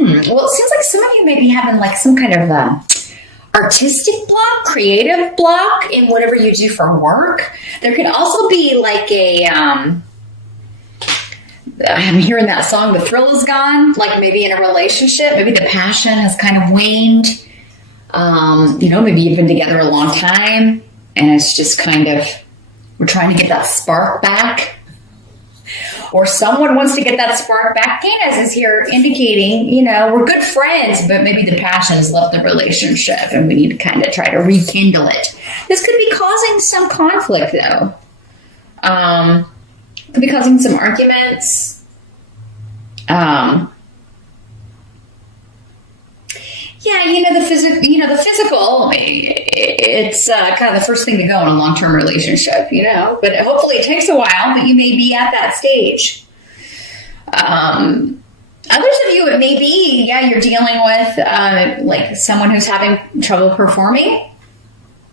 Well, it seems like some of you may be having like some kind of artistic block, creative block in whatever you do for work. There could also be like I'm hearing that song, The Thrill Is Gone, like maybe in a relationship, maybe the passion has kind of waned. Maybe you've been together a long time and it's just kind of, we're trying to get that spark back. Or someone wants to get that spark back. Venus is here indicating, we're good friends, but maybe the passion has left the relationship and we need to kind of try to rekindle it. This could be causing some conflict, though. Could be causing some arguments. The physical, it's kind of the first thing to go in a long-term relationship, but hopefully it takes a while, but you may be at that stage. Others of you, it may be, you're dealing with, like someone who's having trouble performing,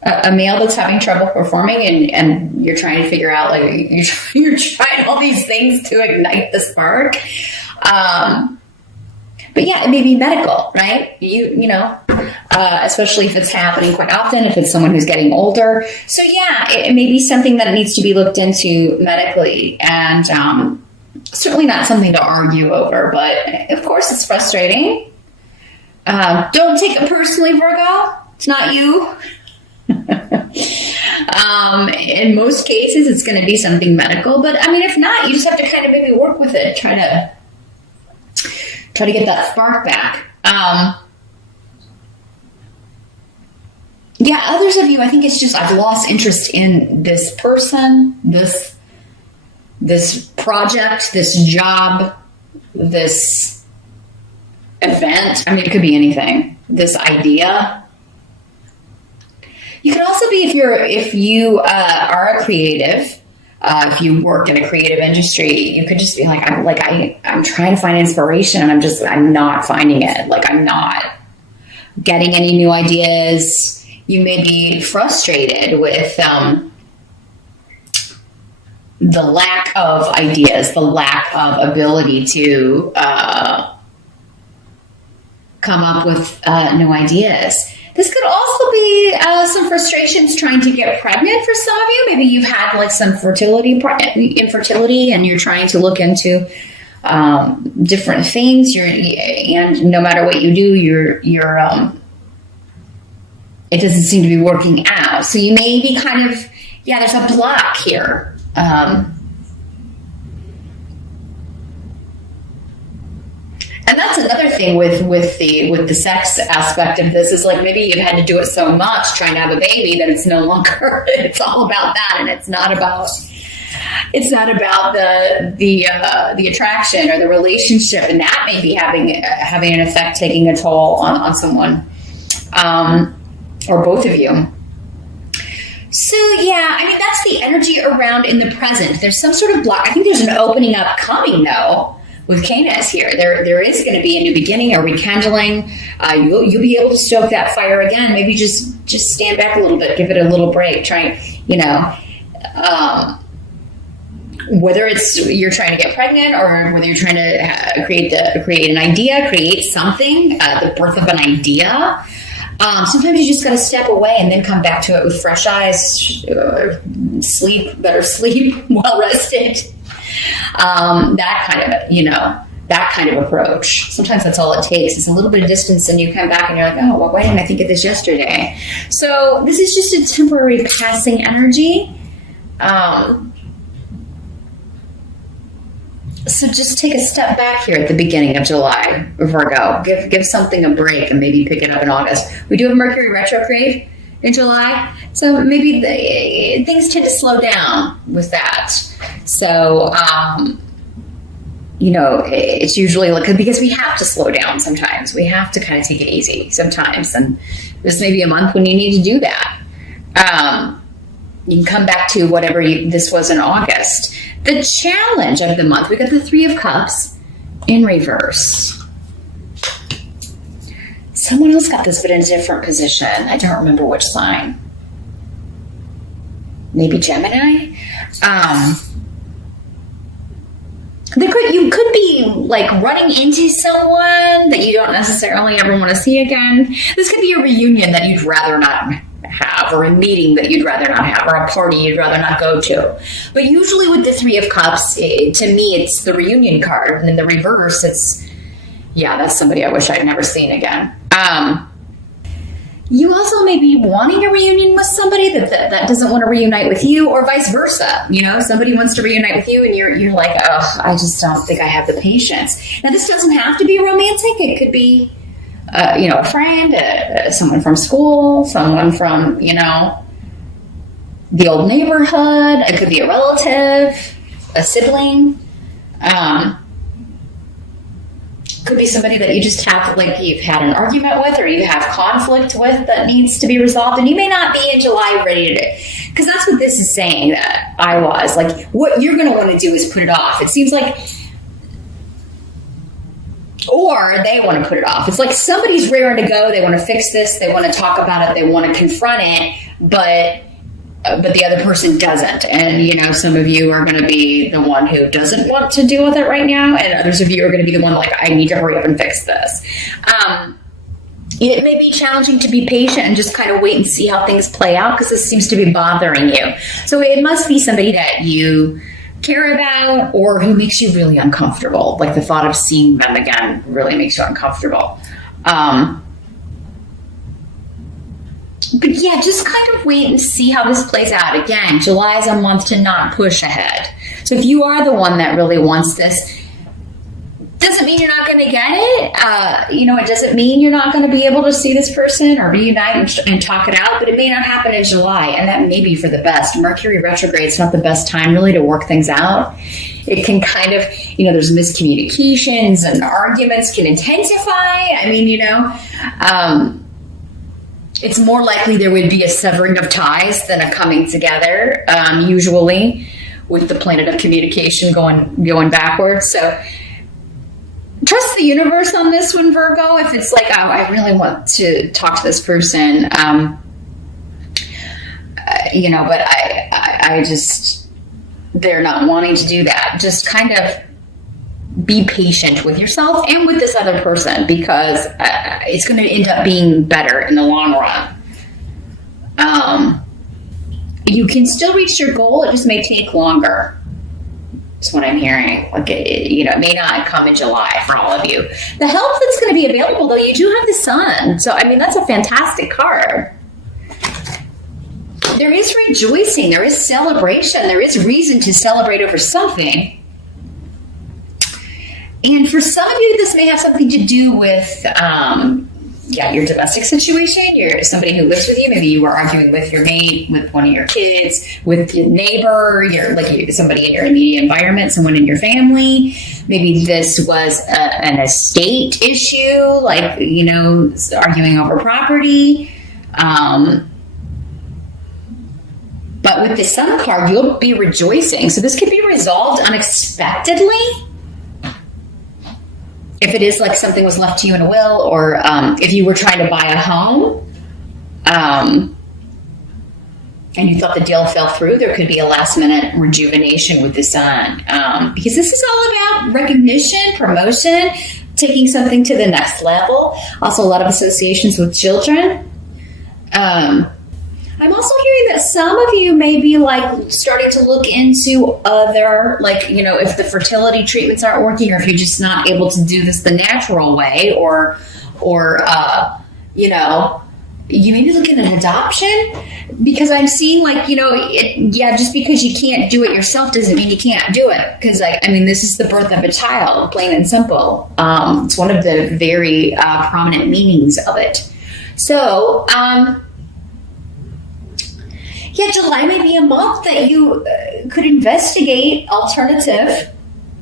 a male that's having trouble performing, and you're trying to figure out, like, you're trying all these things to ignite the spark. But it may be medical, right? Especially if it's happening quite often, if it's someone who's getting older. So it may be something that needs to be looked into medically, and certainly not something to argue over, but of course it's frustrating. Don't take it personally, Virgo. It's not you. In most cases, it's going to be something medical, but if not, you just have to kind of maybe work with it, try to get that spark back. Others of you, I think it's just I've lost interest in this person, this project, this job, this event. It could be anything. This idea. You could also be if you are a creative. If you work in a creative industry, you could just be like, I'm trying to find inspiration and I'm not finding it. Like, I'm not getting any new ideas. You may be frustrated with the lack of ideas, the lack of ability to come up with new ideas. This could also be some frustrations trying to get pregnant for some of you. Maybe you've had like some infertility, and you're trying to look into different things. And no matter what you do, it doesn't seem to be working out. So you may be kind of, there's a block here. And that's another thing with the sex aspect of this is like maybe you've had to do it so much trying to have a baby that it's no longer, it's all about that, and it's not about the attraction or the relationship, and that may be having an effect, taking a toll on someone, or both of you. So that's the energy around in the present. There's some sort of block. I think there's an opening up coming though. With Canis here, there is going to be a new beginning, a rekindling. You'll be able to stoke that fire again. Maybe just stand back a little bit, give it a little break. Try, whether it's you're trying to get pregnant or whether you're trying to create an idea, create something, the birth of an idea. Sometimes you just got to step away and then come back to it with fresh eyes, better sleep, well rested. That kind of approach. Sometimes that's all it takes. It's a little bit of distance and you come back and you're like, oh, well, why didn't I think of this yesterday? So this is just a temporary passing energy. So just take a step back here at the beginning of July, Virgo. Give something a break and maybe pick it up in August. We do have Mercury retrograde in July, so maybe things tend to slow down with that. So, it's usually like, because we have to slow down sometimes. We have to kind of take it easy sometimes, and this may be a month when you need to do that. You can come back to whatever this was in August. The challenge of the month, we got the Three of Cups in reverse. Someone else got this, but in a different position. I don't remember which sign. Maybe Gemini? You could be like running into someone that you don't necessarily ever want to see again. This could be a reunion that you'd rather not have, or a meeting that you'd rather not have, or a party you'd rather not go to. But usually with the Three of Cups, to me, it's the reunion card. And in the reverse, it's, yeah, that's somebody I wish I'd never seen again. You also may be wanting a reunion with somebody that doesn't want to reunite with you, or vice versa. You know, somebody wants to reunite with you and you're like, oh, I just don't think I have the patience. Now, this doesn't have to be romantic. It could be, a friend, someone from school, someone from, the old neighborhood. It could be a relative, a sibling. Could be somebody that you just have, like, you've had an argument with, or you have conflict with that needs to be resolved, and you may not be in July ready to do, because that's what this is saying that I was. Like, what you're going to want to do is put it off. It seems like, or they want to put it off. It's like somebody's raring to go. They want to fix this. They want to talk about it. They want to confront it, but the other person doesn't. And, some of you are going to be the one who doesn't want to deal with it right now. And others of you are going to be the one like, I need to hurry up and fix this. It may be challenging to be patient and just kind of wait and see how things play out, because this seems to be bothering you. So it must be somebody that you care about, or who makes you really uncomfortable. Like the thought of seeing them again really makes you uncomfortable. But yeah, just kind of wait and see how this plays out. Again, July is a month to not push ahead. So if you are the one that really wants this, doesn't mean you're not going to get it. It doesn't mean you're not going to be able to see this person or reunite and talk it out, but it may not happen in July, and that may be for the best. Mercury retrograde is not the best time really to work things out. It can kind of, there's miscommunications and arguments can intensify. It's more likely there would be a severing of ties than a coming together, usually, with the planet of communication going backwards. So trust the universe on this one, Virgo. If it's like, oh, I really want to talk to this person, but I just, they're not wanting to do that. Just kind of be patient with yourself and with this other person, because it's going to end up being better in the long run. You can still reach your goal. It just may take longer. That's what I'm hearing. Like, it may not come in July for all of you. The help that's going to be available, though, you do have the sun. So, that's a fantastic card. There is rejoicing. There is celebration. There is reason to celebrate over something. And for some of you, this may have something to do with, your domestic situation. You're somebody who lives with you. Maybe you were arguing with your mate, with one of your kids, with your neighbor. Somebody in your immediate environment, someone in your family. Maybe this was an estate issue, arguing over property. But with the Sun card, you'll be rejoicing. So this could be resolved unexpectedly. If it is like something was left to you in a will, or if you were trying to buy a home and you thought the deal fell through, there could be a last minute rejuvenation with the Sun, because this is all about recognition, promotion, taking something to the next level. Also a lot of associations with children. I'm also hearing that some of you may be starting to look into other, if the fertility treatments aren't working, or if you're just not able to do this the natural way, or you may be looking at adoption, because I'm seeing just because you can't do it yourself doesn't mean you can't do it. Because this is the birth of a child, plain and simple. It's one of the very prominent meanings of it. So, July may be a month that you could investigate alternative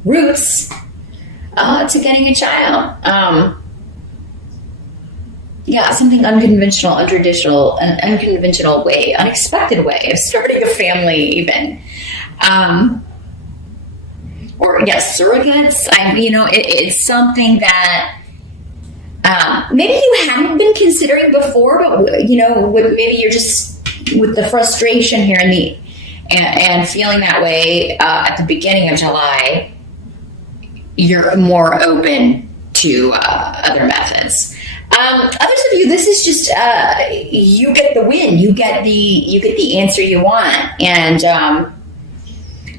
routes to getting a child. Something unconventional, untraditional, an unconventional way, unexpected way of starting a family, even. Surrogates. It's something that maybe you hadn't been considering before, but maybe you're just with the frustration here and feeling that way at the beginning of July. you're more open to other methods. Others of you, this is just you get the win. You get the answer you want, and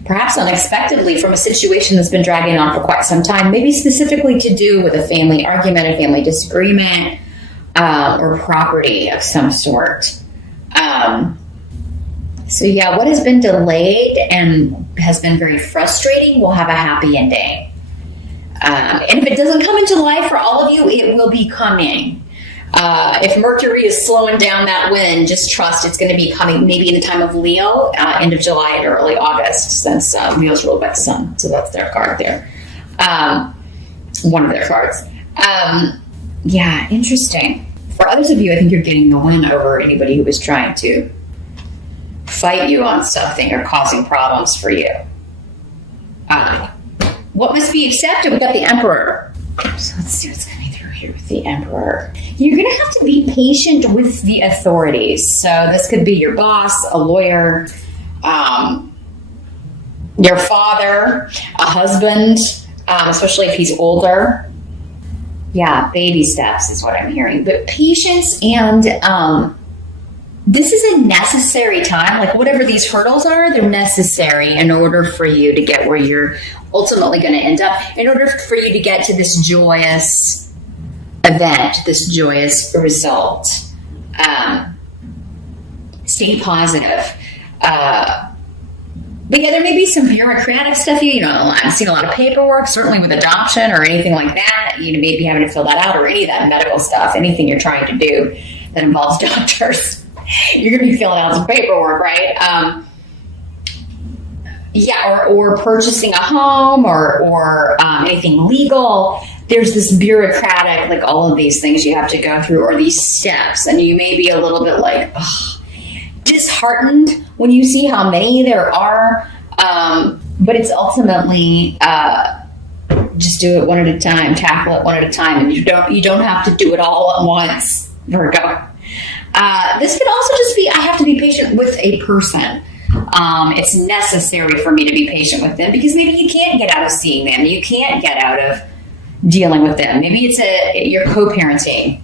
perhaps unexpectedly from a situation that's been dragging on for quite some time. Maybe specifically to do with a family argument, a family disagreement, or property of some sort. So yeah, what has been delayed and has been very frustrating will have a happy ending. And if it doesn't come in July for all of you, it will be coming. If Mercury is slowing down that wind, just trust it's going to be coming maybe in the time of Leo, end of July and early August, since Leo's ruled by the sun. So that's their card there. One of their cards. Yeah, interesting. For others of you, I think you're getting the win over anybody who was trying to fight you on something or causing problems for you. What must be accepted? We got the Emperor. So let's see what's coming through here with the Emperor. You're going to have to be patient with the authorities. So this could be your boss, a lawyer, your father, a husband, especially if he's older. Yeah, baby steps is what I'm hearing. But patience, and this is a necessary time. Like whatever these hurdles are, they're necessary in order for you to get where you're ultimately going to end up, in order for you to get to this joyous event, this joyous result. Stay positive. But yeah, there may be some bureaucratic stuff. I'm seeing a lot of paperwork, certainly with adoption or anything like that. You may be having to fill that out, or any of that medical stuff, anything you're trying to do that involves doctors. You're going to be filling out some paperwork, right? Yeah, or purchasing a home or anything legal. There's this bureaucratic, like all of these things you have to go through, or these steps, and you may be a little bit like disheartened when you see how many there are. But it's ultimately just do it one at a time, tackle it one at a time, and you don't have to do it all at once, Virgo. This could also just be, I have to be patient with a person. It's necessary for me to be patient with them because maybe you can't get out of seeing them. You can't get out of dealing with them. Maybe you're co-parenting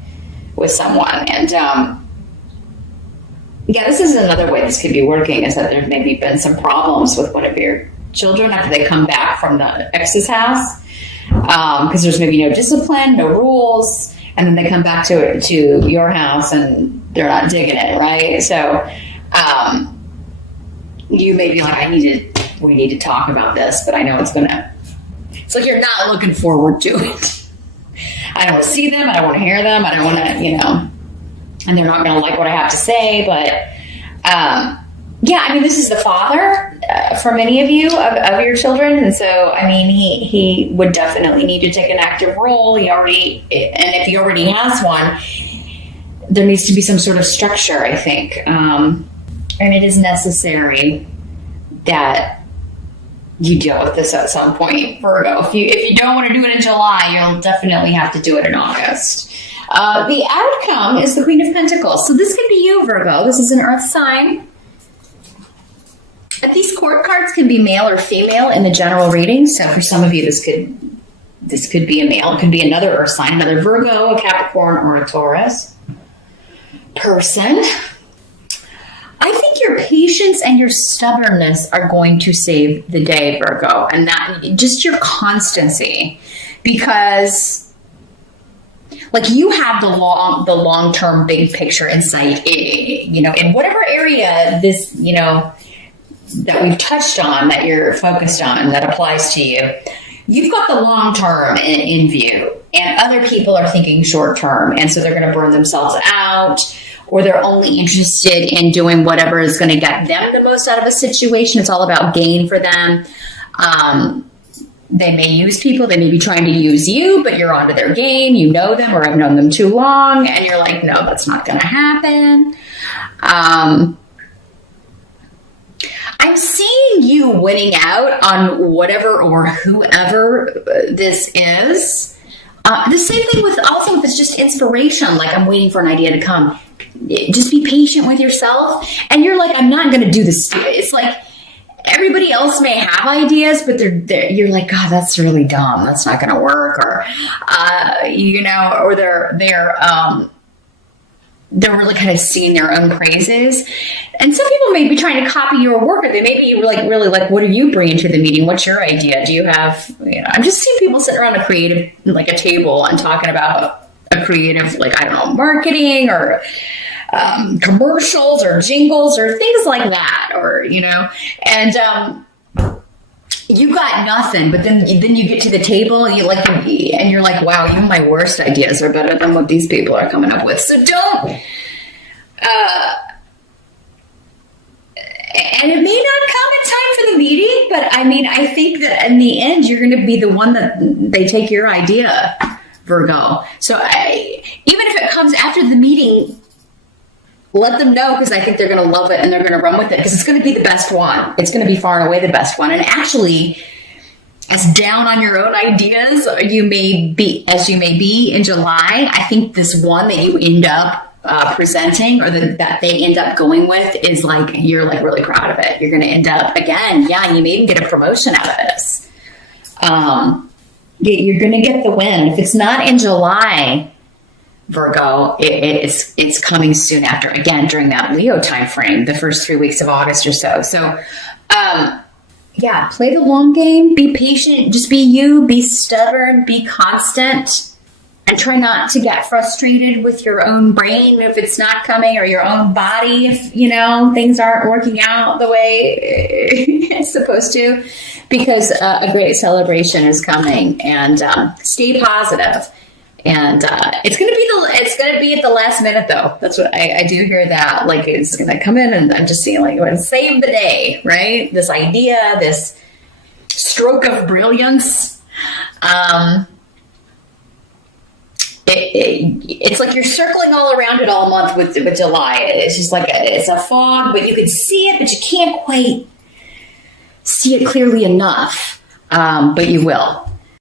with someone. And yeah, this is another way this could be working, is that there's maybe been some problems with one of your children after they come back from the ex's house. Because there's maybe no discipline, no rules. And then they come back to your house and they're not digging it, right? So you may be like, we need to talk about this, but I know it's like you're not looking forward to it. I don't want to see them. I don't want to hear them. I don't want to, and they're not going to like what I have to say. But yeah, I mean, this is the father for many of you, of your children. And so, I mean, he would definitely need to take an active role. And if he already has one, there needs to be some sort of structure, I think. And it is necessary that you deal with this at some point, Virgo. If you don't want to do it in July, you'll definitely have to do it in August. The outcome is the Queen of Pentacles. So this could be you, Virgo. This is an earth sign. These court cards can be male or female in the general reading. So for some of you, this could be a male. It could be another earth sign, another Virgo, a Capricorn, or a Taurus person. I think your patience and your stubbornness are going to save the day, Virgo, and that just your constancy, because like you have the long-term big picture insight, in whatever area this, that we've touched on, that you're focused on, that applies to you. You've got the long term in view, and other people are thinking short term, and so they're going to burn themselves out, or they're only interested in doing whatever is going to get them the most out of a situation. It's all about gain for them. They may use people, they may be trying to use you, but you're onto their game. You know them, or have known them too long, and you're like, no, that's not going to happen. I'm seeing you winning out on whatever or whoever this is. The same thing with it's just inspiration. Like, I'm waiting for an idea to come. Just be patient with yourself. And you're like, I'm not going to do this. It's like, everybody else may have ideas, but you're like, God, that's really dumb. That's not going to work. Or, or they're really kind of seeing their own praises. And some people may be trying to copy your work, or they may be like, really like, what are you bringing to the meeting? What's your idea? Do you have, I'm just seeing people sitting around a creative, like a table and talking about a creative, like, I don't know, marketing or commercials or jingles or things like that, or, and, you got nothing, but then you get to the table and you're like, wow, even my worst ideas are better than what these people are coming up with. So don't, and it may not come in time for the meeting, but I mean, I think that in the end, you're going to be the one that they take your idea, Virgo. So even if it comes after the meeting, let them know, because I think they're going to love it and they're going to run with it, because it's going to be the best one. It's going to be far and away the best one. And actually, as down on your own ideas you may be in July, I think this one that you end up presenting, or that they end up going with, is like, you're like really proud of it. You're going to end up, again, you may even get a promotion out of this. You're going to get the win. If it's not in July, Virgo, it's coming soon after, again, during that Leo time frame, the first 3 weeks of August or so. So, play the long game, be patient, just be you, be stubborn, be constant, and try not to get frustrated with your own brain if it's not coming, or your own body if, things aren't working out the way it's supposed to, because a great celebration is coming. And stay positive. And it's gonna be at the last minute, though. That's what I do hear, that like it's gonna come in, and I'm just seeing like, save the day, right? This idea, this stroke of brilliance. It's like you're circling all around it all month with July. It's just like it's a fog, but you can see it, but you can't quite see it clearly enough. But you will.